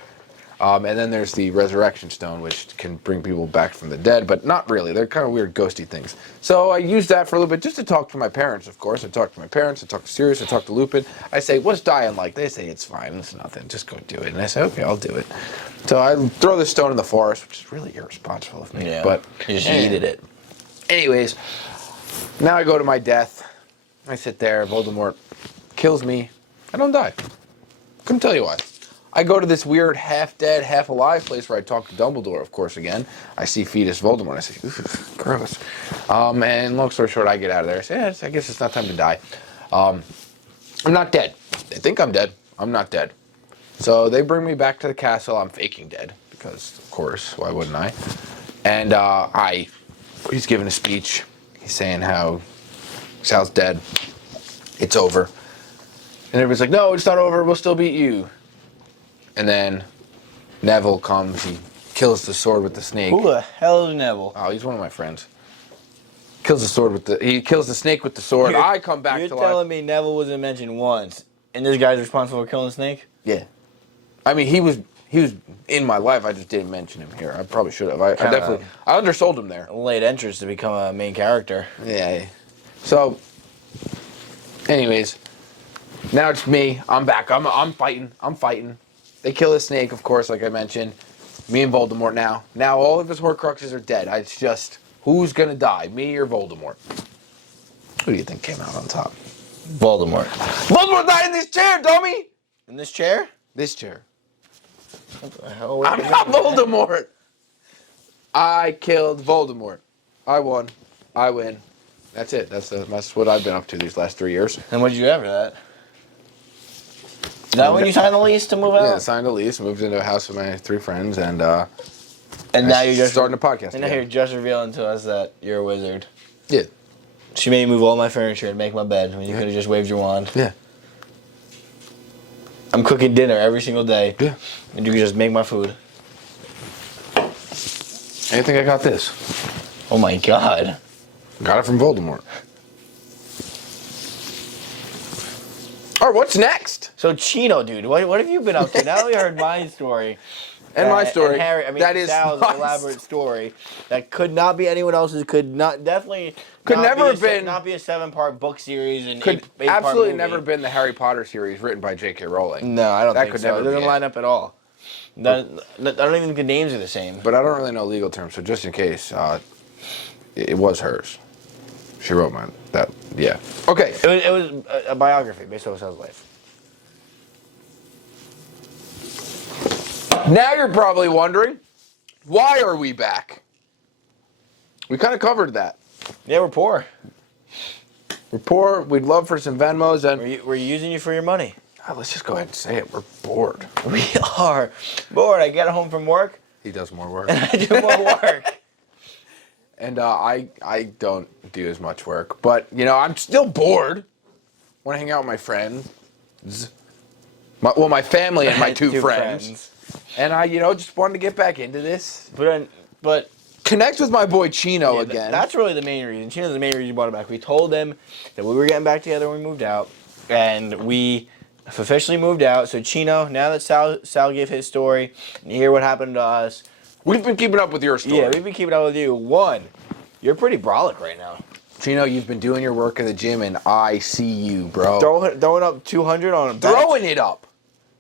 And then there's the Resurrection Stone, which can bring people back from the dead, but not really. They're kind of weird, ghosty things. So I used that for a little bit just to talk to my parents, of course. I talked to my parents, I talked to Sirius, I talked to Lupin. I say, what's dying like? They say, it's fine, it's nothing, just go do it. And I say, okay, I'll do it. So I throw this stone in the forest, which is really irresponsible of me. Yeah, but you just yeeted it. Anyways, now I go to my death. I sit there, Voldemort kills me. I don't die. Couldn't tell you why. I go to this weird half-dead, half-alive place where I talk to Dumbledore, of course, again. I see fetus Voldemort. I say, ooh, gross. And long story short, I get out of there. I say, yeah, I guess it's not time to die. I'm not dead. They think I'm dead. I'm not dead. So they bring me back to the castle. I'm faking dead because, of course, why wouldn't I? And he's giving a speech. He's saying how Sal's dead. It's over. And everybody's like, no, it's not over. We'll still beat you. And then Neville comes, he kills the sword with the snake. Who the hell is Neville? Oh, he's one of my friends. He kills the snake with the sword. I come back to life. You're telling me Neville wasn't mentioned once, and this guy's responsible for killing the snake? Yeah. I mean, he was in my life. I just didn't mention him here. I probably should have. I undersold him there. Late entrance to become a main character. Yeah. So, anyways, now it's me. I'm back. I'm fighting. They kill the snake, of course, like I mentioned. Me and Voldemort now. Now all of his Horcruxes are dead. It's just, who's going to die, me or Voldemort? Who do you think came out on top? Voldemort. Voldemort died in this chair, dummy! In this chair? This chair. What the hell? I'm not Voldemort! I killed Voldemort. I won. I win. That's it. That's what I've been up to these last 3 years. And what did you do after that? Is that when you signed the lease to move out? Yeah, signed a lease, moved into a house with my 3 friends, and now you're just starting a podcast. And now you're just revealing to us that you're a wizard. Yeah. She made me move all my furniture and make my bed when you could have just waved your wand. Yeah. I'm cooking dinner every single day. Yeah. And you can just make my food. I think I got this. Oh my god. Got it from Voldemort. All right, what's next? So Chino, dude, what have you been up to? Now that we heard my story. And my story. And Harry, I mean, that is Sal's elaborate story that could not be anyone else's. Could not definitely could not never have been not be a 7-part book series and could eight absolutely part movie. never been the Harry Potter series written by J.K. Rowling. No, I don't that think could so. never It doesn't be line up at all. I don't even think the names are the same. But I don't really know legal terms, so just in case, it was hers. She wrote mine. Yeah. Okay. It was a biography based on Sal's life. Now you're probably wondering, why are we back? We kind of covered that. Yeah, we're poor. We're poor. We'd love for some Venmos, and We're using you for your money. let's just go ahead and say it. We're bored. We are bored. I get home from work He does more work. and I do more work. And I don't do as much work. But, I'm still bored. Want to hang out with my friends. My family and my two friends. And I, just wanted to get back into this. But Connect with my boy Chino yeah, again. that's really the main reason. Chino's the main reason you brought it back. We told him that we were getting back together when we moved out. And we have officially moved out. So Chino, now that Sal gave his story, and you hear what happened to us. We've been keeping up with your story. Yeah, we've been keeping up with you. One, you're pretty brolic right now. Chino, you've been doing your work in the gym, and I see you, bro. Throwing up 200 on a bench. Throwing it up.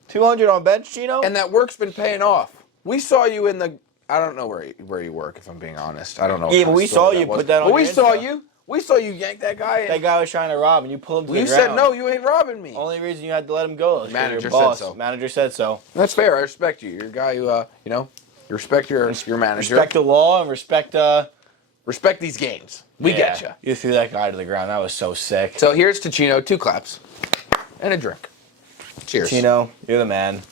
200 on bench, Chino? And that work's been paying off. We saw you in the... I don't know where you work, if I'm being honest. I don't know. Yeah, but we saw you put that on But we your saw Insta. you. We saw you yank that guy. That guy was trying to rob, and you pulled him to the You ground. said, no, you ain't robbing me. Only reason you had to let him go is 'cause Manager your boss. said so. Manager said so. That's fair. I respect you. You're a guy who, you respect your manager. Respect the law and respect... Respect these games. We get you. You threw that guy to the ground. That was so sick. So here's to Chino. 2 claps. And a drink. Cheers. Chino, you're the man.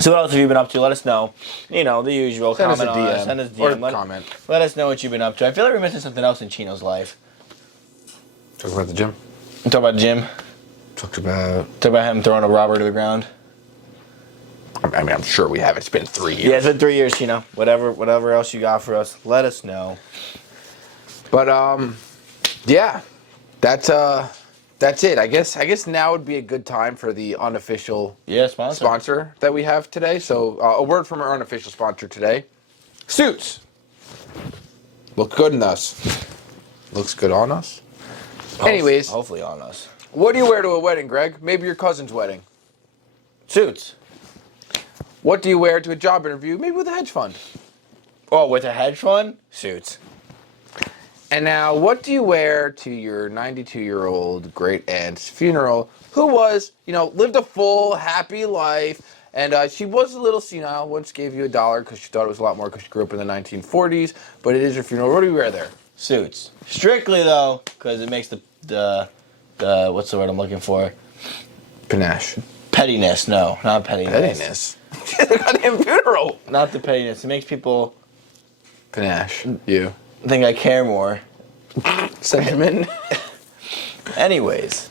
So what else have you been up to? Let us know. The usual. Send us a Comment on DM. us. Send us a Or DM. comment. Let us know what you've been up to. I feel like we're missing something else in Chino's life. Talk about the gym. Talk about Jim. Talked about... Talk about him throwing a robber to the ground. I mean, I'm sure we have. It's been 3 years. Yeah, it's been 3 years, Chino. Whatever else you got for us, let us know. But yeah, that's it. I guess now would be a good time for the unofficial sponsor that we have today. So a word from our unofficial sponsor today: Suits. Look good in us. Looks good on us. Anyways, Hopefully on us. what do you wear to a wedding, Greg? Maybe your cousin's wedding. Suits. What do you wear to a job interview? Maybe with a hedge fund. Oh, with a hedge fund? Suits. And now, what do you wear to your 92-year-old great aunt's funeral, who was, lived a full, happy life, and she was a little senile, once gave you $1 because she thought it was a lot more because she grew up in the 1940s, but it is her funeral. What do you wear there? Suits. Strictly, though, because it makes the what's the word I'm looking for? Panache. Pettiness. No, not pettiness. Pettiness. Goddamn funeral. Not the pettiness. It makes people Panache. You. think I care more. Sentiment. Anyways.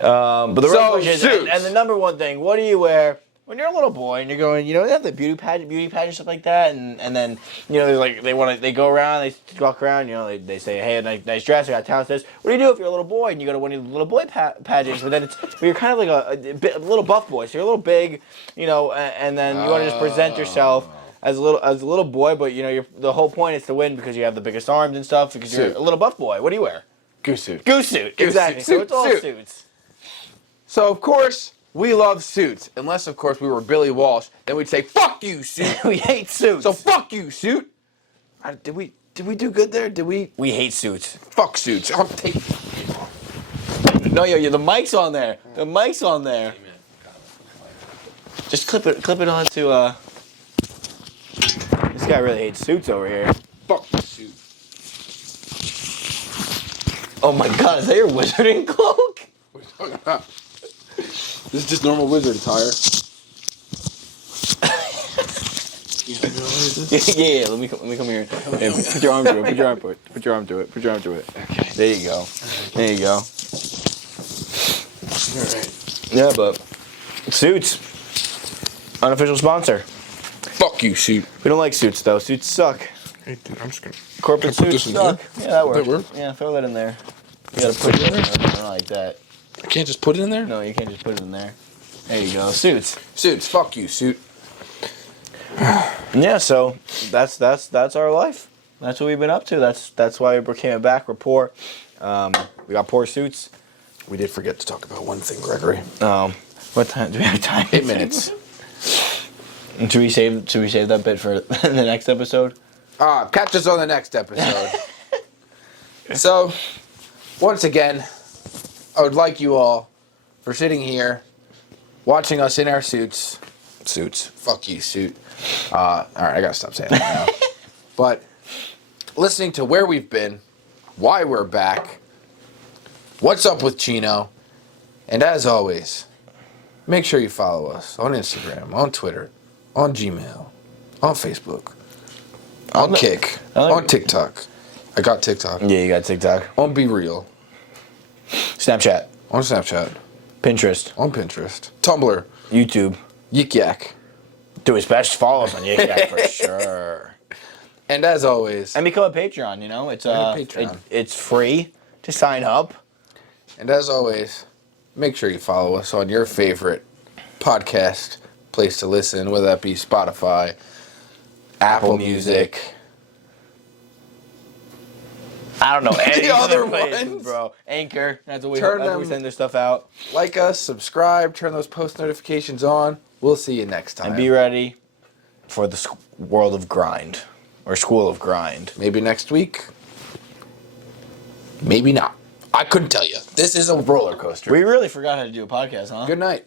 But the real question is, suits. and the number one thing, what do you wear when you're a little boy and you're going, they have the beauty pageant stuff like that, and then there's like they go around, they walk around, they say, hey, nice dress, I got talent this. What do you do if you're a little boy and you go to one of the little boy pageants, but then you're kind of like a little buff boy, so you're a little big, and then you want to just present yourself as a little boy, but the whole point is to win because you have the biggest arms and stuff because you're a little buff boy. What do you wear? Goose suit. Goose suit. Exactly. So it's all suits. So, of course, we love suits. Unless, of course, we were Billy Walsh. Then we'd say, fuck you, suit. We hate suits. So, fuck you, suit. Did we do good there? Did we? We hate suits. Fuck suits. I'll take... No, the mic's on there. The mic's on there. Just clip it onto, This guy really hates suits over here. Fuck the suit. Oh my god, is that your wizarding cloak? What are you talking about? This is just normal wizard attire. Yeah. Let me come here. Yeah, put your arm to it. Put your arm to it. Okay. There you go. All right. Yeah, but suits. Unofficial sponsor. Fuck you, suit. We don't like suits though. Suits suck. Hey, dude, I'm just gonna... Corporate Can I put suits this in suck. here? Yeah, that works. That work? Yeah, throw that in there. You gotta put it in there. Not like that. I can't just put it in there? No, you can't just put it in there. There you go. Suits. Suits. Fuck you, suit. Yeah, so that's our life. That's what we've been up to. That's why we came back. We're poor. We got poor suits. We did forget to talk about one thing, Gregory. What time do we have time? 8 minutes. Should we save that bit for the next episode? Catch us on the next episode. So, once again, I would like you all for sitting here, watching us in our suits. Suits. Fuck you, suit. Alright, I gotta stop saying that now. But, listening to where we've been, why we're back, what's up with Chino, and as always, make sure you follow us on Instagram, on Twitter, on Gmail, on Facebook, on Kick, on TikTok. I got TikTok. Yeah, you got TikTok. On Be Real. Snapchat. On Snapchat. Pinterest. On Pinterest. Tumblr. YouTube. Yik Yak. Do his best. Follow us on Yik Yak for sure. And as always. And become a Patreon, you know? It's Patreon. It's free to sign up. And as always, make sure you follow us on your favorite podcast place to listen, whether that be Spotify, Apple Music. I don't know any The other places, ones. bro. Anchor. That's what we send their stuff out. Like us, subscribe, turn those post notifications on. We'll see you next time. And be ready for the world of grind. Or school of grind. Maybe next week. Maybe not. I couldn't tell you. This is a roller coaster. We really forgot how to do a podcast, huh? Good night.